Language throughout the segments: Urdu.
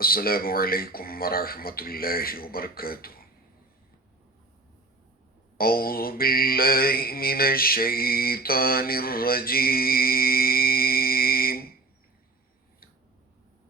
السلام علیکم ورحمۃ اللہ وبرکاتہ۔ اعوذ باللہ من الشیطان الرجیم،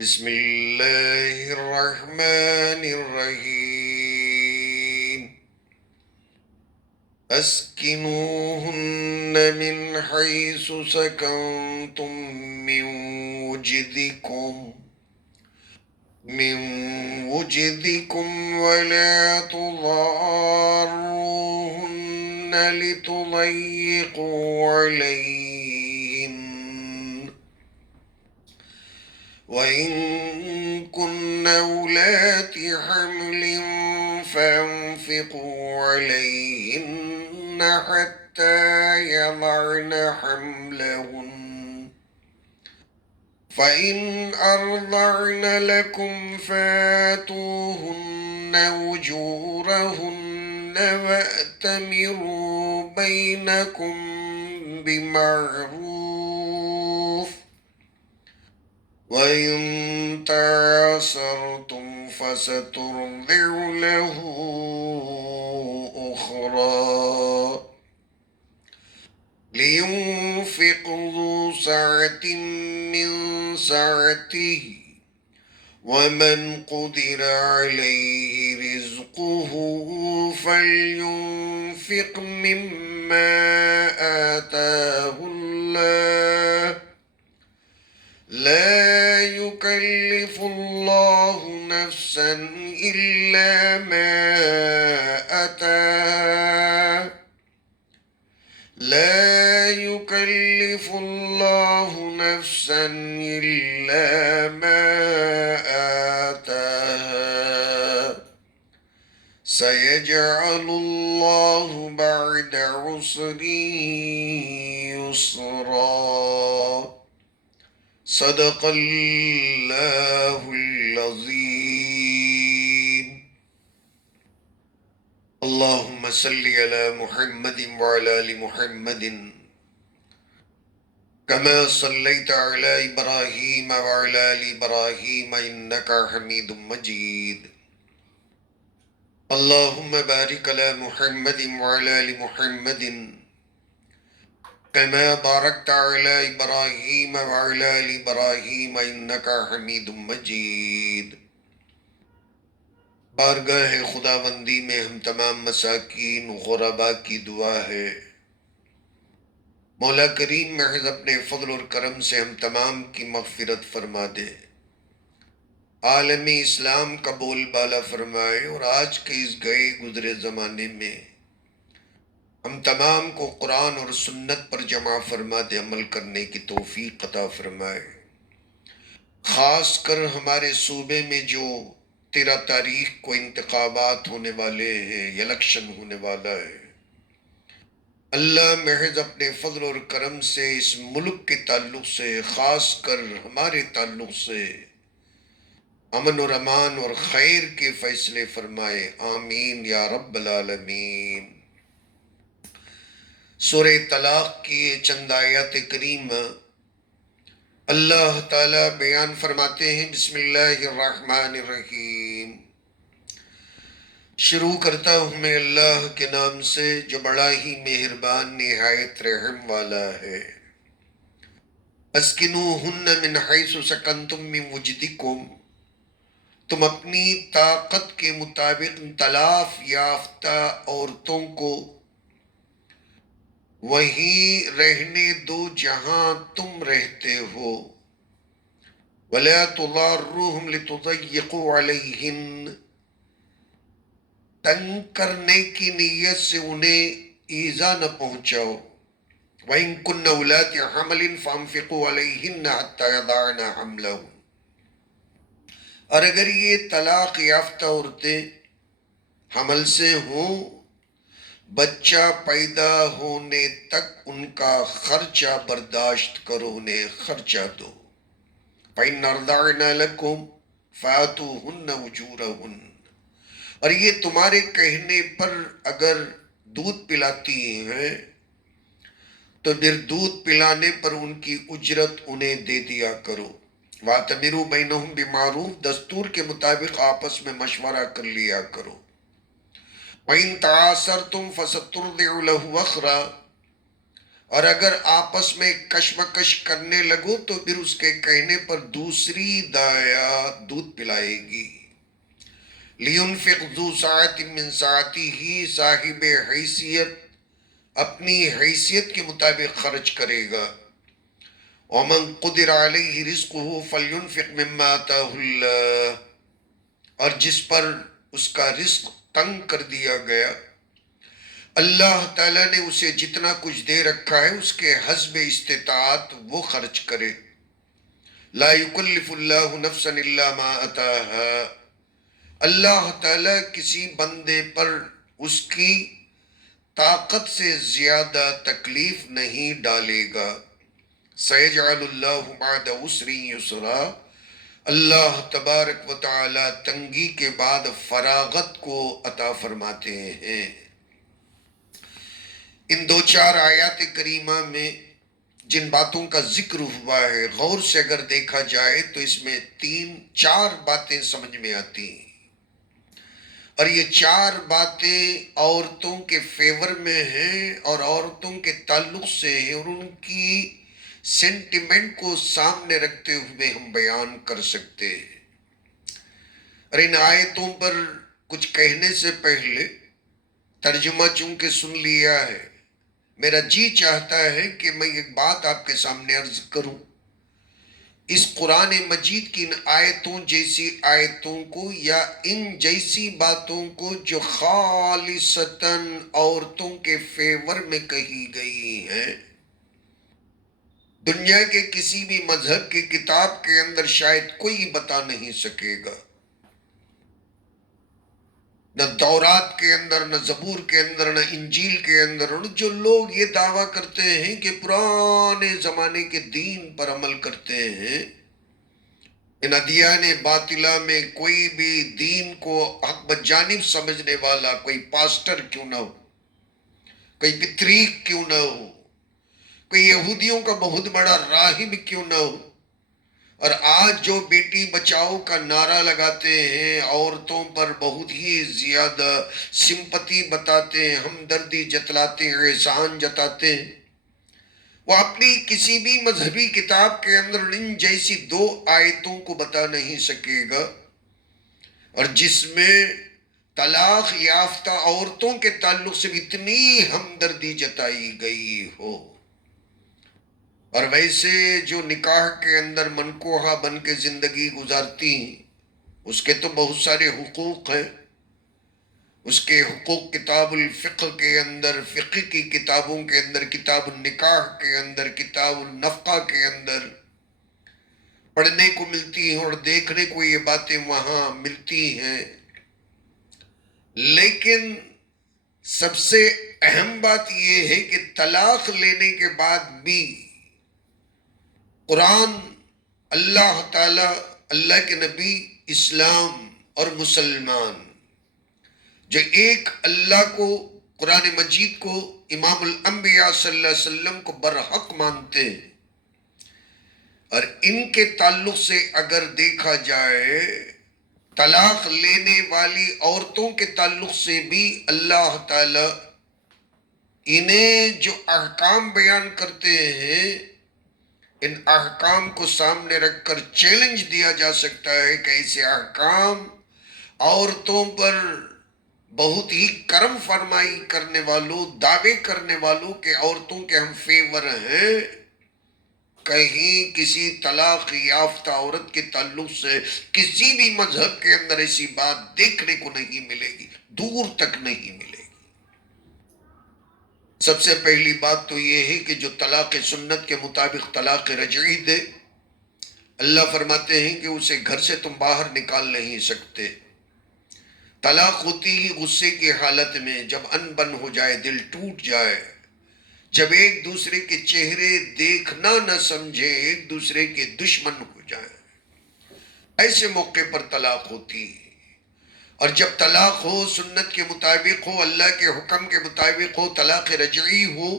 بسم اللہ الرحمن الرحیم۔ اسکنوہن من حیث سکنتم من وجدکم ولا تضاروهن لتضيقوا عليهن وإن كن أولات حمل فأنفقوا عليهن حتى يضعن حملهن فَإِنْ أَرْضَعْنَ لَكُمْ فَآتُوهُنَّ أُجُورَهُنَّ وَأْتَمِرُوا بَيْنَكُمْ بِمَعْرُوفٍ وَإِنْ تَعَاسَرْتُمْ فَسَتُرْضِعُ لَهُ أُخْرَى لينفق ذو سعة من سعته ومن قدر عليه رزقه فلينفق مما آتاه الله لا يكلف الله نفسا إلا ما آتاها لا يكلف الله نفسا إلا ما آتاها سيجعل الله بعد عسر يسرا صدق الله العظيم۔ اللهم صل على محمد وعلى آل محمد كما صليت على إبراهيم وعلى آل إبراهيم إنك حميد مجيد۔ اللهم بارك على محمد وعلى آل محمد كما باركت على إبراهيم وعلى آل إبراهيم إنك حميد مجيد۔ بارگاہ خداوندی میں ہم تمام مساکین و غرباء کی دعا ہے، مولا کریم محض اپنے فضل اور کرم سے ہم تمام کی مغفرت فرما دے، عالم اسلام کا بول بالا فرمائے، اور آج کے اس گئے گزرے زمانے میں ہم تمام کو قرآن اور سنت پر جمع فرما دے، عمل کرنے کی توفیق عطا فرمائے۔ خاص کر ہمارے صوبے میں جو 13 تاریخ کو انتخابات ہونے والے ہیں، الیکشن ہونے والا ہے، اللہ محض اپنے فضل اور کرم سے اس ملک کے تعلق سے، خاص کر ہمارے تعلق سے، امن اور امان اور خیر کے فیصلے فرمائے، آمین یا رب العالمین۔ سورہ طلاق کی چند آیات کریمہ اللہ تعالیٰ بیان فرماتے ہیں، بسم اللہ الرحمن الرحیم۔ شروع کرتا ہوں میں اللہ کے نام سے جو بڑا ہی مہربان نہایت رحم والا ہے۔ اسکنوہن من حیث سکنتم من وجدکم، تم اپنی طاقت کے مطابق طلاق یافتہ عورتوں کو وہیں رہنے دو جہاں تم رہتے ہو، وَلَا تُضَارُّوهُمْ لِتُضَيِّقُوا عَلَيْهِنَّ، تنگ کرنے کی نیت سے انہیں ایذا نہ پہنچاؤ، وَإِن كُنَّ أُولَاتِ حَمْلٍ فَأَنفِقُوا عَلَيْهِنَّ حَتَّى يَضَعْنَ حَمْلَهُنَّ، اور اگر یہ طلاق یافتہ عورتیں حمل سے ہوں، بچہ پیدا ہونے تک ان کا خرچہ برداشت کرو، انہیں خرچہ دو۔ فَإِنْ أَرْضَعْنَ لَكُمْ فَآتُوهُنَّ أُجُورَهُنَّ، اور یہ تمہارے کہنے پر اگر دودھ پلاتی ہیں تو پھر دودھ پلانے پر ان کی اجرت انہیں دے دیا کرو۔ وَاعْتَمِرُوا بَيْنَهُمْ بِمَعْرُوف، دستور کے مطابق آپس میں مشورہ کر لیا کرو. وَإِن تَعَاثَرْتُمْ فَسَتُرْضِعُ لَهُ أُخْرَىٰ، اور اگر آپس میں کشمکش کرنے لگو تو پھر اس کے کہنے پر دوسری دایا دودھ پلائے گی. لِيُنْفِقْ ذُو سَعَةٍ مِّن سَعَتِهِ، صاحب حیثیت اپنی حیثیت کے مطابق خرچ کرے گا. وَمَنْ قُدِرَ عَلَيْهِ رِزْقُهُ فَلْيُنْفِقْ مِمَّا آتَاهُ اللَّهُ، اور جس پر اس کا رزق تنگ کر دیا گیا، اللہ تعالیٰ نے اسے جتنا کچھ دے رکھا ہے اس کے حسب استطاعت وہ خرچ کرے. لا یکلف اللہ نفسا الا ما آتاها، اللہ تعالیٰ کسی بندے پر اس کی طاقت سے زیادہ تکلیف نہیں ڈالے گا. سیجعل اللہ بعد عسر یسرا، اللہ تبارک و تعالی تنگی کے بعد فراغت کو عطا فرماتے ہیں. ان دو چار آیات کریمہ میں جن باتوں کا ذکر ہوا ہے، غور سے اگر دیکھا جائے تو اس میں تین چار باتیں سمجھ میں آتی ہیں، اور یہ چار باتیں عورتوں کے فیور میں ہیں اور عورتوں کے تعلق سے ہیں، اور ان کی سینٹیمنٹ کو سامنے رکھتے ہوئے ہم بیان کر سکتے ہیں. اور ان آیتوں پر کچھ کہنے سے پہلے ترجمہ چونکہ سن لیا ہے، میرا جی چاہتا ہے کہ میں ایک بات آپ کے سامنے عرض کروں. اس قرآن مجید کی ان آیتوں جیسی آیتوں کو یا ان جیسی باتوں کو جو خالصتاً عورتوں کے فیور میں کہی گئی ہیں، دنیا کے کسی بھی مذہب کی کتاب کے اندر شاید کوئی بتا نہیں سکے گا. نہ تورات کے اندر، نہ زبور کے اندر، نہ انجیل کے اندر. اور جو لوگ یہ دعویٰ کرتے ہیں کہ پرانے زمانے کے دین پر عمل کرتے ہیں، ان ادیان باطلہ میں کوئی بھی دین کو حق بجانب سمجھنے والا کوئی پاسٹر کیوں نہ ہو، کوئی پتریک کیوں نہ ہو، کوئی یہودیوں کا بہت بڑا راہب کیوں نہ ہو، اور آج جو بیٹی بچاؤ کا نعرہ لگاتے ہیں، عورتوں پر بہت ہی زیادہ سمپتی بتاتے ہیں، ہمدردی جتلاتے ہیں، احسان جتاتے ہیں، وہ اپنی کسی بھی مذہبی کتاب کے اندر ان جیسی دو آیتوں کو بتا نہیں سکے گا، اور جس میں طلاق یافتہ عورتوں کے تعلق سے بھی اتنی ہمدردی جتائی گئی ہو. اور ویسے جو نکاح کے اندر منکوحہ بن کے زندگی گزارتی ہیں، اس کے تو بہت سارے حقوق ہیں. اس کے حقوق کتاب الفقہ کے اندر، فقہ کی کتابوں کے اندر، کتاب النکاح کے اندر، کتاب النفقہ کے اندر پڑھنے کو ملتی ہیں اور دیکھنے کو یہ باتیں وہاں ملتی ہیں. لیکن سب سے اہم بات یہ ہے کہ طلاق لینے کے بعد بھی قرآن، اللہ تعالی، اللہ کے نبی، اسلام اور مسلمان جو ایک اللہ کو، قرآن مجید کو، امام الانبیاء صلی اللہ علیہ وسلم کو برحق مانتے ہیں، اور ان کے تعلق سے اگر دیکھا جائے طلاق لینے والی عورتوں کے تعلق سے بھی اللہ تعالی انہیں جو احکام بیان کرتے ہیں، ان احکام کو سامنے رکھ کر چیلنج دیا جا سکتا ہے کہ ایسے احکام عورتوں پر بہت ہی کرم فرمائی کرنے والوں، دعوے کرنے والوں کہ عورتوں کے ہم فیور ہیں، کہیں کسی طلاق یافتہ عورت کے تعلق سے کسی بھی مذہب کے اندر ایسی بات دیکھنے کو نہیں ملے گی، دور تک نہیں ملے گی. سب سے پہلی بات تو یہ ہے کہ جو طلاق سنت کے مطابق طلاق رجعی دے، اللہ فرماتے ہیں کہ اسے گھر سے تم باہر نکال نہیں سکتے. طلاق ہوتی ہی غصے کی حالت میں، جب ان بن ہو جائے، دل ٹوٹ جائے، جب ایک دوسرے کے چہرے دیکھنا نہ سمجھے، ایک دوسرے کے دشمن ہو جائیں، ایسے موقع پر طلاق ہوتی ہے. اور جب طلاق ہو، سنت کے مطابق ہو، اللہ کے حکم کے مطابق ہو، طلاق رجعی ہو،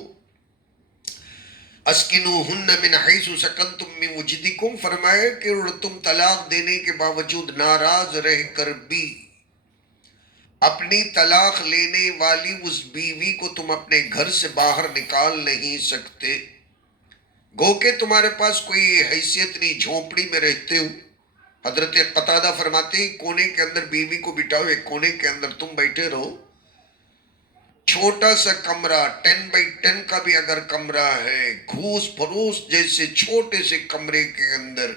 اسکنوہن من حیث سکنتم من وجدکم، فرمایا کہ تم طلاق دینے کے باوجود ناراض رہ کر بھی اپنی طلاق لینے والی اس بیوی کو تم اپنے گھر سے باہر نکال نہیں سکتے، گو کہ تمہارے پاس کوئی حیثیت نہیں، جھونپڑی میں رہتے ہو۔ حضرت قتادہ فرماتے ہیں کونے کے اندر بیوی کو بٹھاؤ، ایک کونے کے اندر تم بیٹھے رہو، چھوٹا سا کمرہ 10x10 کا بھی اگر کمرہ ہے، گھوس پھروس جیسے چھوٹے سے کمرے کے اندر،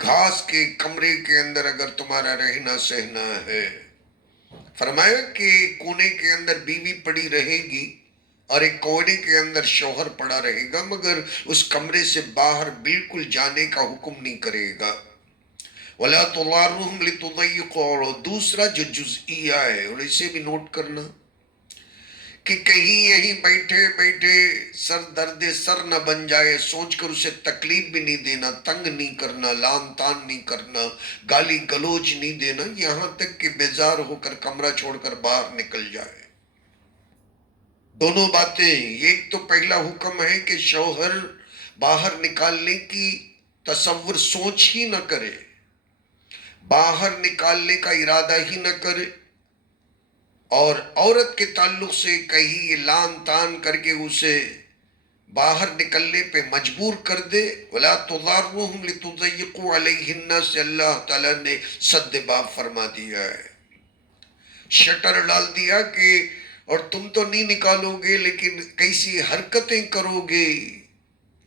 گھاس کے کمرے کے اندر اگر تمہارا رہنا سہنا ہے، فرمایا کہ کونے کے اندر بیوی پڑی رہے گی اور ایک کونے کے اندر شوہر پڑا رہے گا، مگر اس کمرے سے باہر بالکل جانے کا حکم نہیں کرے گا۔ وَلَا تُضَارُّهُمْ لِتُضَيِّقُوا، اور دوسرا جو جزئیہ ہے، اور اسے بھی نوٹ کرنا کہ کہیں یہیں بیٹھے بیٹھے سر درد سر نہ بن جائے، سوچ کر اسے تکلیف بھی نہیں دینا، تنگ نہیں کرنا، لان تان نہیں کرنا، گالی گلوچ نہیں دینا، یہاں تک کہ بیزار ہو کر کمرہ چھوڑ کر باہر نکل جائے۔ دونوں باتیں، ایک تو پہلا حکم ہے کہ شوہر باہر نکالنے کی تصور سوچ ہی نہ کرے، باہر نکالنے کا ارادہ ہی نہ کرے، اور عورت کے تعلق سے کہیں لان تان کر کے اسے باہر نکلنے پہ مجبور کر دے۔ وَلَا تُضَارُّهُمْ لِتُضَيِّقُوا عَلَيْهِنَّ سے اللہ تعالیٰ نے سد باب فرما دیا ہے، شٹر ڈال دیا کہ اور تم تو نہیں نکالو گے لیکن کیسی حرکتیں کرو گے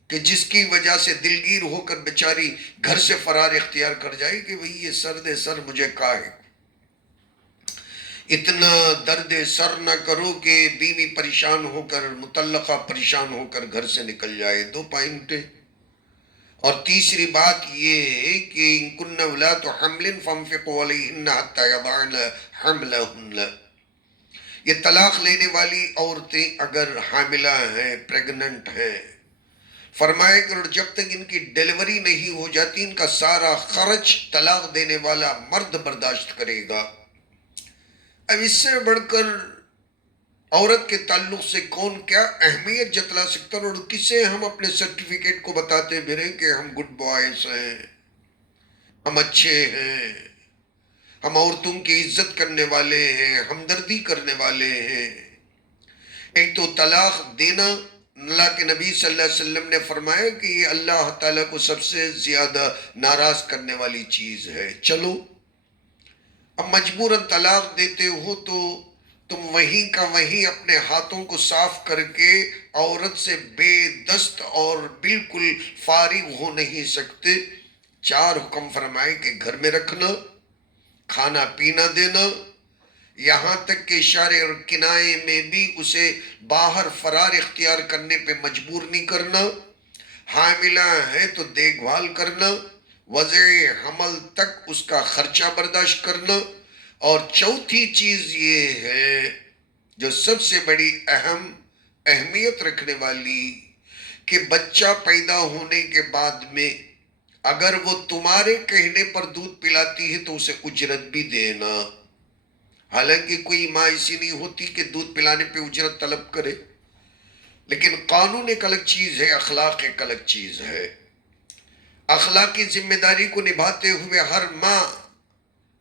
کہ جس کی وجہ سے دلگیر ہو کر بیچاری گھر سے فرار اختیار کر جائے کہ بھئی یہ سر سر مجھے کاہے۔ اتنا درد سر نہ کرو کہ بیوی پریشان ہو کر، مطلقہ پریشان ہو کر گھر سے نکل جائے۔ دو پوائنٹیں۔ اور تیسری بات یہ ہے کہ ان کن اولات حمل فانفقوا علیہن حتی یضعن حملہن، یہ طلاق لینے والی عورتیں اگر حاملہ ہیں، پریگننٹ ہیں، فرمائے کہ جب تک ان کی ڈیلیوری نہیں ہو جاتی ان کا سارا خرچ طلاق دینے والا مرد برداشت کرے گا۔ اب اس سے بڑھ کر عورت کے تعلق سے کون کیا اہمیت جتلا سکتا ہے، اور کسے ہم اپنے سرٹیفکیٹ کو بتاتے پھریں کہ ہم گڈ بوائز ہیں، ہم اچھے ہیں، ہم عورتوں کی عزت کرنے والے ہیں، ہمدردی کرنے والے ہیں۔ ایک تو طلاق دینا، اللہ کے نبی صلی اللہ علیہ وسلم نے فرمایا کہ یہ اللہ تعالیٰ کو سب سے زیادہ ناراض کرنے والی چیز ہے۔ چلو اب مجبوراً طلاق دیتے ہو تو تم وہیں کا وہیں اپنے ہاتھوں کو صاف کر کے عورت سے بے دست اور بالکل فارغ ہو نہیں سکتے۔ چار حکم فرمائے کہ گھر میں رکھنا، کھانا پینا دینا، یہاں تک کہ اشارے اور کنائے میں بھی اسے باہر فرار اختیار کرنے پہ مجبور نہیں کرنا، حاملہ ہے تو دیکھ بھال کرنا، وضع حمل تک اس کا خرچہ برداشت کرنا، اور چوتھی چیز یہ ہے جو سب سے بڑی اہمیت رکھنے والی کہ بچہ پیدا ہونے کے بعد میں اگر وہ تمہارے کہنے پر دودھ پلاتی ہے تو اسے اجرت بھی دینا۔ حالانکہ کوئی ماں ایسی نہیں ہوتی کہ دودھ پلانے پہ اجرت طلب کرے، لیکن قانون ایک الگ چیز ہے، اخلاق ایک الگ چیز ہے۔ اخلاقی ذمہ داری کو نبھاتے ہوئے ہر ماں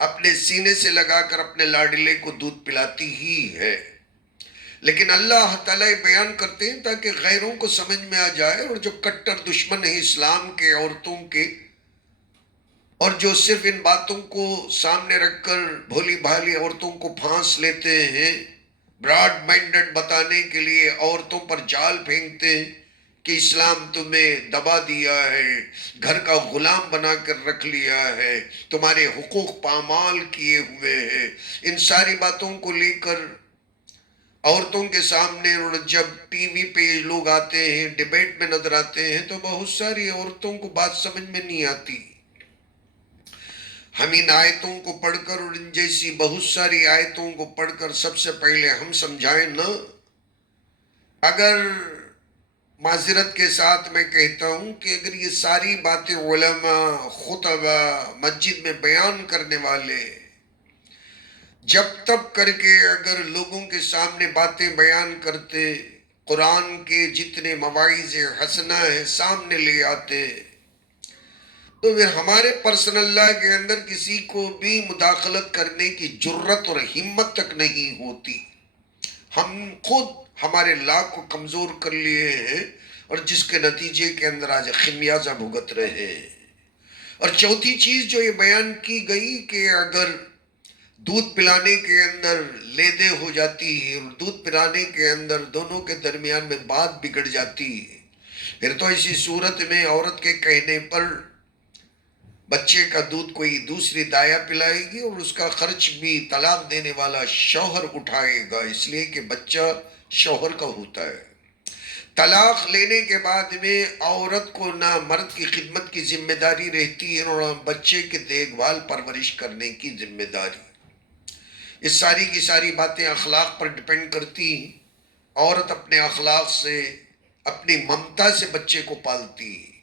اپنے سینے سے لگا کر اپنے لاڈلے کو دودھ پلاتی ہی ہے، لیکن اللہ تعالیٰ بیان کرتے ہیں تاکہ غیروں کو سمجھ میں آ جائے، اور جو کٹر دشمن ہیں اسلام کے، عورتوں کے، اور جو صرف ان باتوں کو سامنے رکھ کر بھولی بھالی عورتوں کو پھانس لیتے ہیں، براڈ مائنڈڈ بتانے کے لیے عورتوں پر جال پھینکتے ہیں کہ اسلام تمہیں دبا دیا ہے، گھر کا غلام بنا کر رکھ لیا ہے، تمہارے حقوق پامال کیے ہوئے ہیں، ان ساری باتوں کو لے کر عورتوں کے سامنے، اور جب ٹی وی پہ یہ لوگ آتے ہیں، ڈیبیٹ میں نظر آتے ہیں، تو بہت ساری عورتوں کو بات سمجھ میں نہیں آتی۔ ہم ان آیتوں کو پڑھ کر اور ان جیسی بہت ساری آیتوں کو پڑھ کر سب سے پہلے ہم سمجھائیں نا، اگر معذرت کے ساتھ میں کہتا ہوں کہ اگر یہ ساری باتیں علماء، خطبہ، مسجد میں بیان کرنے والے جب تب کر کے اگر لوگوں کے سامنے باتیں بیان کرتے قرآن کے جتنے مواعظ حسنہ ہیں سامنے لے آتے، تو پھر ہمارے پرسنل لاء کے اندر کسی کو بھی مداخلت کرنے کی جرت اور ہمت تک نہیں ہوتی۔ ہم خود ہمارے لا کو کمزور کر لیے ہیں، اور جس کے نتیجے کے اندر آج خمیازہ بھگت رہے ہیں۔ اور چوتھی چیز جو یہ بیان کی گئی کہ اگر دودھ پلانے کے اندر لیدے ہو جاتی ہے اور دودھ پلانے کے اندر دونوں کے درمیان میں بات بگڑ جاتی ہے، پھر تو اسی صورت میں عورت کے کہنے پر بچے کا دودھ کوئی دوسری دایا پلائے گی، اور اس کا خرچ بھی طلاق دینے والا شوہر اٹھائے گا، اس لیے کہ بچہ شوہر کا ہوتا ہے۔ طلاق لینے کے بعد میں عورت کو نہ مرد کی خدمت کی ذمہ داری رہتی ہے اور نہ بچے کے دیکھ بھال پرورش کرنے کی ذمہ داری۔ یہ ساری کی ساری باتیں اخلاق پر ڈپینڈ کرتی ہیں۔ عورت اپنے اخلاق سے، اپنی ممتا سے بچے کو پالتی ہے،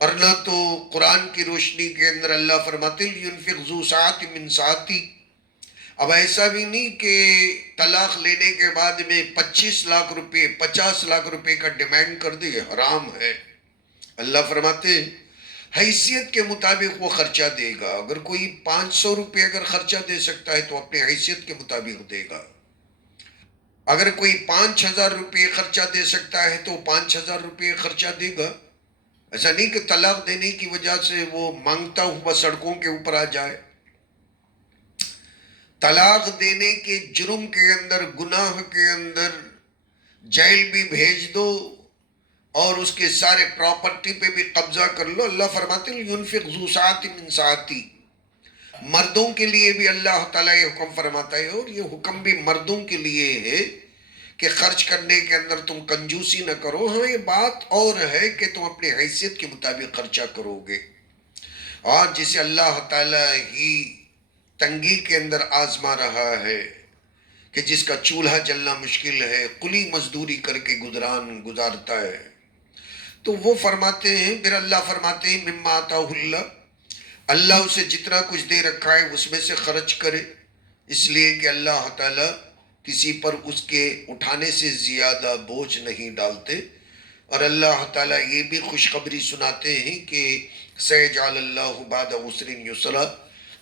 ورنہ تو قرآن کی روشنی کے اندر اللہ فرماتے لِيُنْفِقْ ذُو سَعَةٍ مِّن سَعَتِهِ۔ اب ایسا بھی نہیں کہ طلاق لینے کے بعد میں 25 لاکھ روپے 50 لاکھ روپے کا ڈیمانڈ کر دے، یہ حرام ہے۔ اللہ فرماتے حیثیت کے مطابق وہ خرچہ دے گا۔ اگر کوئی 500 روپے اگر خرچہ دے سکتا ہے تو اپنے حیثیت کے مطابق دے گا۔ اگر کوئی 5000 روپے خرچہ دے سکتا ہے تو 5000 روپے خرچہ دے گا۔ ایسا نہیں کہ طلاق دینے کی وجہ سے وہ مانگتا ہوا سڑکوں کے اوپر آ جائے۔ طلاق دینے کے جرم کے اندر، گناہ کے اندر جیل بھی بھیج دو اور اس کے سارے پراپرٹی پہ بھی قبضہ کر لو۔ اللہ فرماتے ہیں لِيُنْفِقْ ذُو سَعَةٍ مِّن سَعَتِهِ۔ مردوں کے لیے بھی اللہ تعالیٰ یہ حکم فرماتا ہے، اور یہ حکم بھی مردوں کے لیے ہے کہ خرچ کرنے کے اندر تم کنجوسی نہ کرو۔ ہاں یہ بات اور ہے کہ تم اپنی حیثیت کے مطابق خرچہ کرو گے، اور جسے اللہ تعالیٰ ہی تنگی کے اندر آزما رہا ہے، کہ جس کا چولہا جلنا مشکل ہے، کلی مزدوری کر کے گزارتا ہے، تو وہ فرماتے ہیں، پھر اللہ فرماتے ہیں مما آتاہ اللہ اسے جتنا کچھ دے رکھا ہے اس میں سے خرچ کرے، اس لیے کہ اللہ تعالیٰ کسی پر اس کے اٹھانے سے زیادہ بوجھ نہیں ڈالتے۔ اور اللہ تعالیٰ یہ بھی خوشخبری سناتے ہیں کہ سَيَجْعَلَ اللَّهُ بَعْدَ عُسْرٍ يُسْرًا،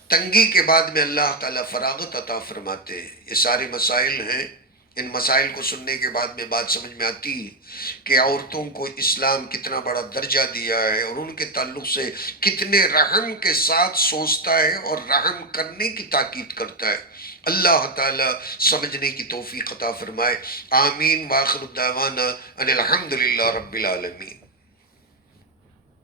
تنگی کے بعد میں اللہ تعالیٰ فراغت عطا فرماتے ہیں۔ یہ سارے مسائل ہیں، ان مسائل کو سننے کے بعد میں بات سمجھ میں آتی ہے کہ عورتوں کو اسلام کتنا بڑا درجہ دیا ہے، اور ان کے تعلق سے کتنے رحم کے ساتھ سوچتا ہے اور رحم کرنے کی تاکید کرتا ہے۔ اللہ تعالیٰ سمجھنے کی توفیق عطا فرمائے۔ آمین۔ وآخر دعوانا ان الحمدللہ رب العالمین۔